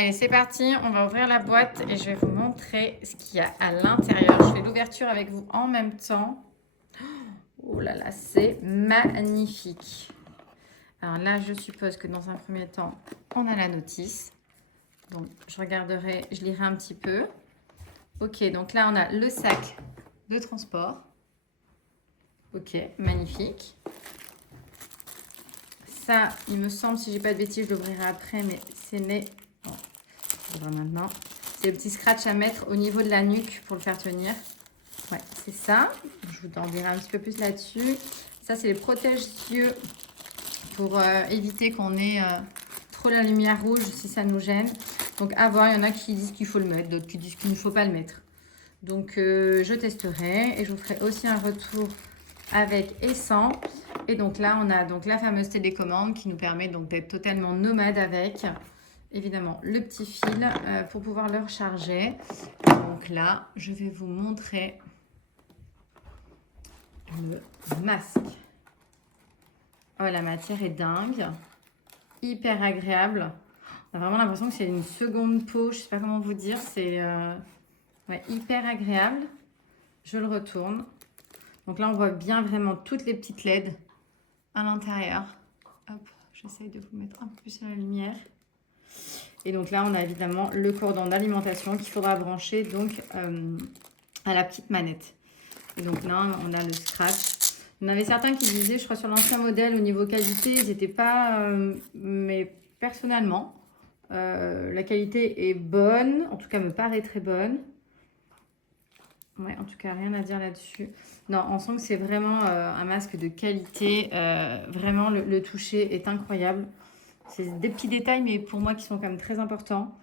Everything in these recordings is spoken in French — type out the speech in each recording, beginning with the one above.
Allez, c'est parti, on va ouvrir la boîte et je vais vous montrer ce qu'il y a à l'intérieur. Je fais l'ouverture avec vous en même temps. Oh là là, c'est magnifique. Alors là, je suppose que dans un premier temps, on a la notice. Donc, je regarderai, je lirai un petit peu. Ok, donc là, on a le sac de transport. Ok, magnifique. Ça, il me semble, si j'ai pas de bêtises, je l'ouvrirai après, mais ce n'est... Bon, je l'ouvre maintenant. C'est le petit scratch à mettre au niveau de la nuque pour le faire tenir. Ouais, c'est ça. Je vous en dirai un petit peu plus là-dessus. Ça, c'est les protège-yeux pour éviter qu'on ait trop la lumière rouge si ça nous gêne. Donc, à voir, il y en a qui disent qu'il faut le mettre, d'autres qui disent qu'il ne faut pas le mettre. Donc, je testerai et je vous ferai aussi un retour avec et sans. Et donc là, on a donc la fameuse télécommande qui nous permet donc d'être totalement nomade avec. Évidemment, le petit fil pour pouvoir le recharger. Donc là, je vais vous montrer le masque. Oh, la matière est dingue. Hyper agréable. On a vraiment l'impression que c'est une seconde peau. Je ne sais pas comment vous dire. C'est ouais, hyper agréable. Je le retourne. Donc là, on voit bien vraiment toutes les petites LED à l'intérieur. Hop, j'essaye de vous mettre un peu plus à la lumière. Et donc là, on a évidemment le cordon d'alimentation qu'il faudra brancher donc à la petite manette. Et donc là, on a le scratch. Il y en avait certains qui disaient, je crois sur l'ancien modèle, au niveau qualité, ils n'étaient pas... mais personnellement, la qualité est bonne, en tout cas me paraît très bonne. Ouais, en tout cas, rien à dire là-dessus. Non, on sent que c'est vraiment un masque de qualité. Vraiment, le toucher est incroyable. C'est des petits détails, mais pour moi, qui sont quand même très importants.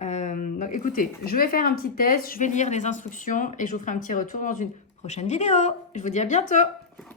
Donc, écoutez, je vais faire un petit test. Je vais lire les instructions et je vous ferai un petit retour dans une prochaine vidéo. Je vous dis à bientôt.